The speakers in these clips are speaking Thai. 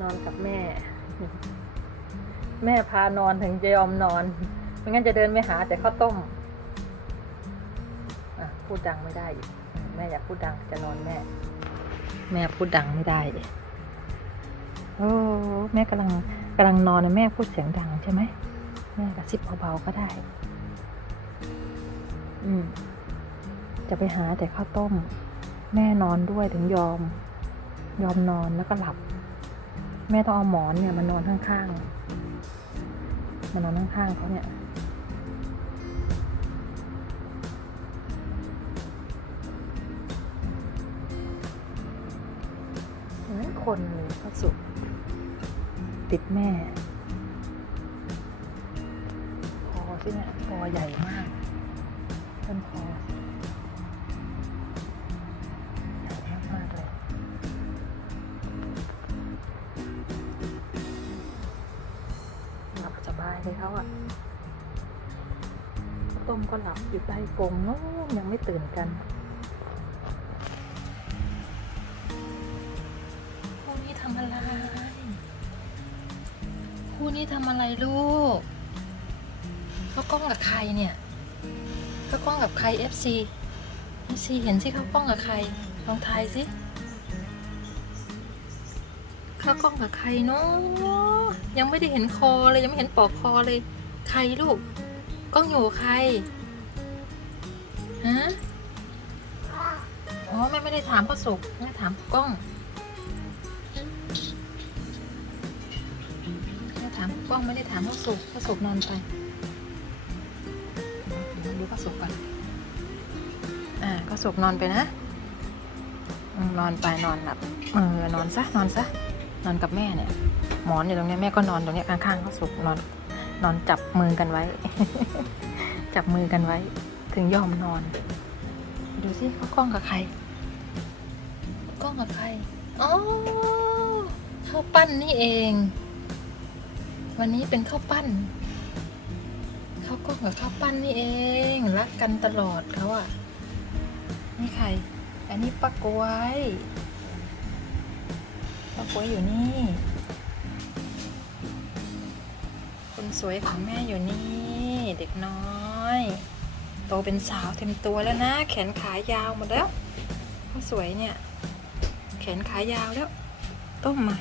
นอนกับแม่ แม่พานอนถึงจะยอมนอน ไม่งั้นจะเดินไปหาแต่ข้าวต้มพูดดังไม่ได้อีกแม่อยากพูดดังจะนอนแม่ แม่พูดดังไม่ได้โอ้แม่กำลังกำลังนอนนะแม่พูดเสียงดังใช่ไหมแม่กระซิบเบาๆก็ได้ อืม จะไปหาแต่ข้าวต้ม แม่นอนด้วยถึงยอม ยอมนอนแล้วก็หลับ แม่ต้องเอาหมอนเนี่ยมานอนข้างๆมานอนข้างๆเขาเนี่ยเหมือนคนเลยพระสุขติดแม่คอที่เนี่ยคอใหญ่มากต้นคอ ลับสบายเลยเขาอะต้มก็หลับอยู่ใต้กงโน้นยังไม่ตื่นกันคู่นี้ทำอะไรคู่นี้ทำอะไรลูกเขากล้องกับใครเนี่ยเขากล้องกับใคร FC FC เห็นสิเขากล้องกับใครลองทายสิเขากล้องกับใครเนาะ ยังไม่ได้เห็นคอเลยยังไม่เห็นปอกคอเลย ใครลูกกล้องอยู่ใครฮะอ๋อแม่ไม่ได้ถามพ่อสุกแม่ถามกล้องไม่ถามกล้องไม่ได้ถามพ่อสุกพ่อสุกนอนไปดูพ่อสุกก่อนอ่าพ่อสุกนอนไปนะนอนไปนอนหลับเออนอนซะนอนซะ นอนกับแม่เนี่ย หมอนอยู่ตรงนี้แม่ก็นอนตรงนี้ข้างๆพ่อสุกนอน นอนจับมือกันไว้ จับมือกันไว้ ถึงยอมนอน ดูสิเขากล้องกับใครกล้องกับใครอ๋อข้าวปั้นนี่เอง วันนี้เป็นข้าวปั้นข้าวกล้องกับข้าวปั้นนี่เอง รักกันตลอดเขาอะนี่ใคร อันนี้ป้ากวย ป้ากวยอยู่นี่ คนสวยของแม่อยู่นี่ เด็กน้อย โตเป็นสาวเต็มตัวแล้วนะ แขนขายาวหมดแล้วเขาสวยเนี่ย แขนขายาวแล้ว ต้มมา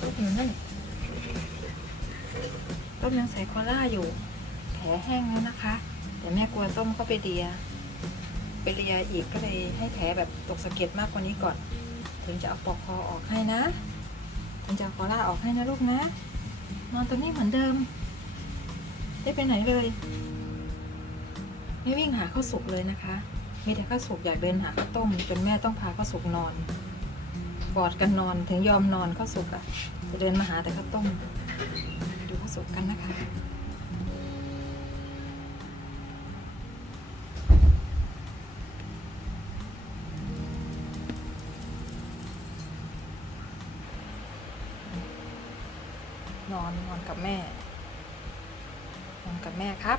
ต้มอยู่นั่นต้มยังใส่คอล่าอยู่ แผลแห้งแล้วนะคะ แต่แม่กลัวต้มเข้าไปเดียไปเลียอีกก็เลยให้แผลแบบตกสะเก็ดมากกว่านี้ก่อน ถึงจะเอาปอกคอออกให้นะถึงจะเอาคอล่าออกให้นะลูกนะ นอนตรงนี้เหมือนเดิม ได้ไปไหนเลย ไม่วิ่งหาข้าวสุกเลยนะคะ มีแต่ข้าวสุกอยากเดินหาข้าวต้มจนแม่ต้องพาข้าวสุกนอน กอดกันนอนถึงยอมนอนข้าวสุกอะ่ะ จะเดินมาหาแต่ข้าวต้ม ดูข้าวสุกกันนะคะ นอนนอนกับแม่ นอนกับแม่ครับ